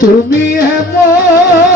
তুমি এমন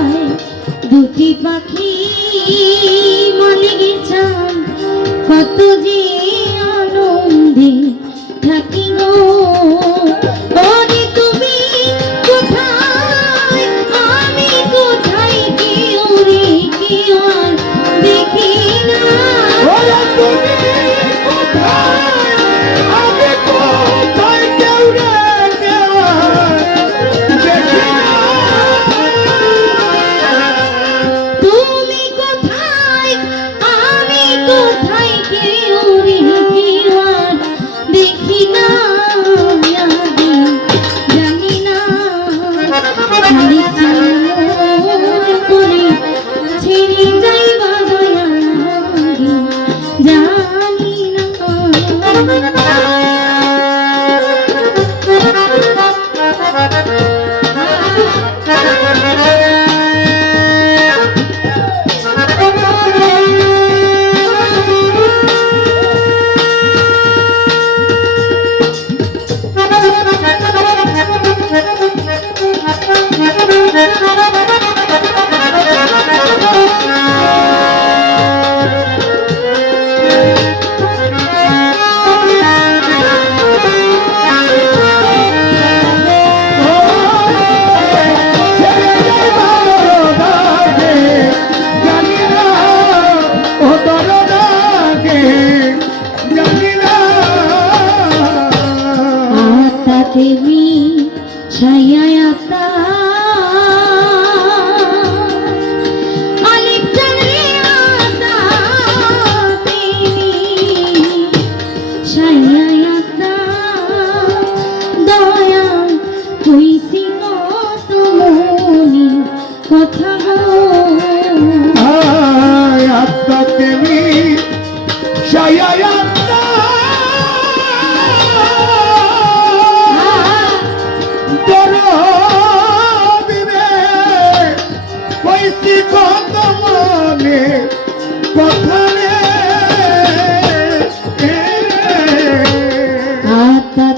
কত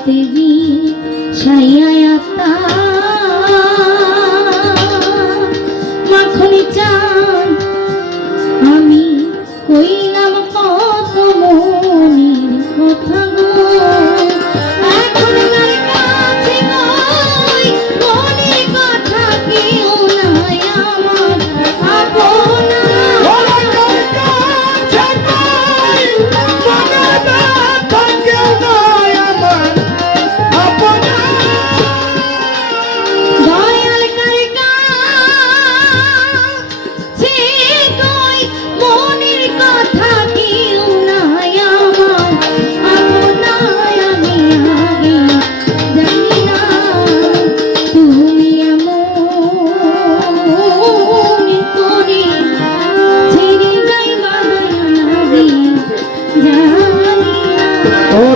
দেবী ছায়া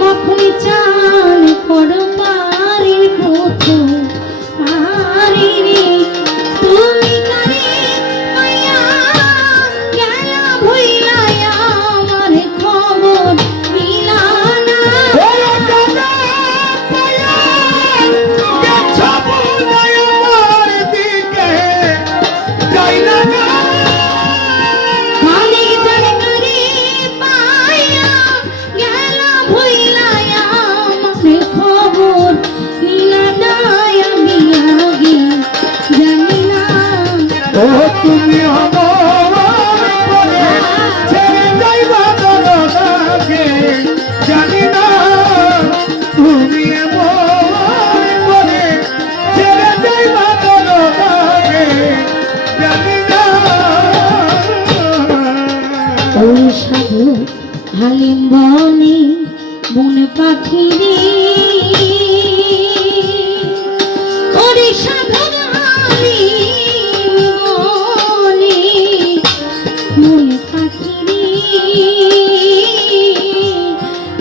মখন চাল করতারের প্রথম সাধু হালিম বনে বন পাখিরি। ওরে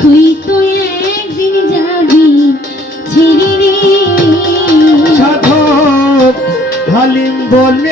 তুই তো ছেড়ে রে। সাধু হালিম বনে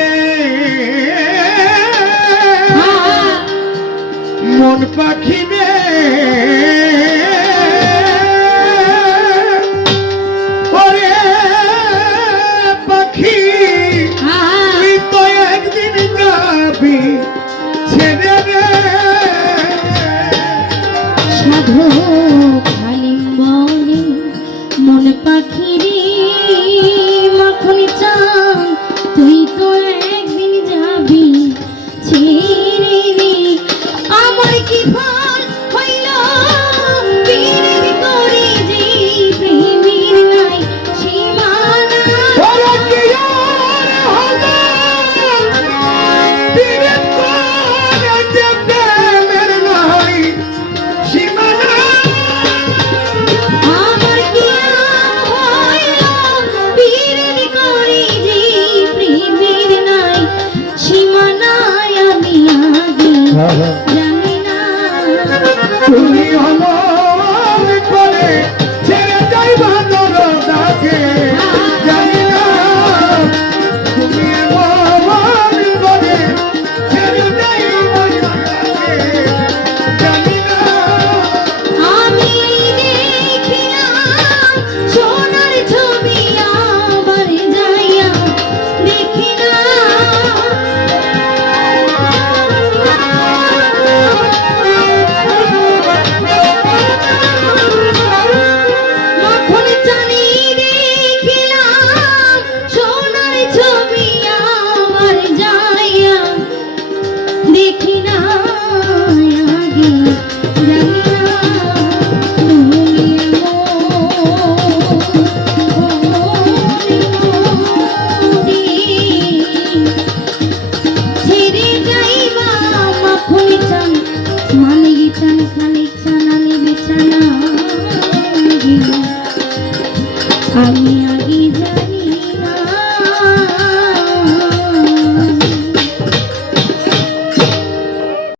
Thank you.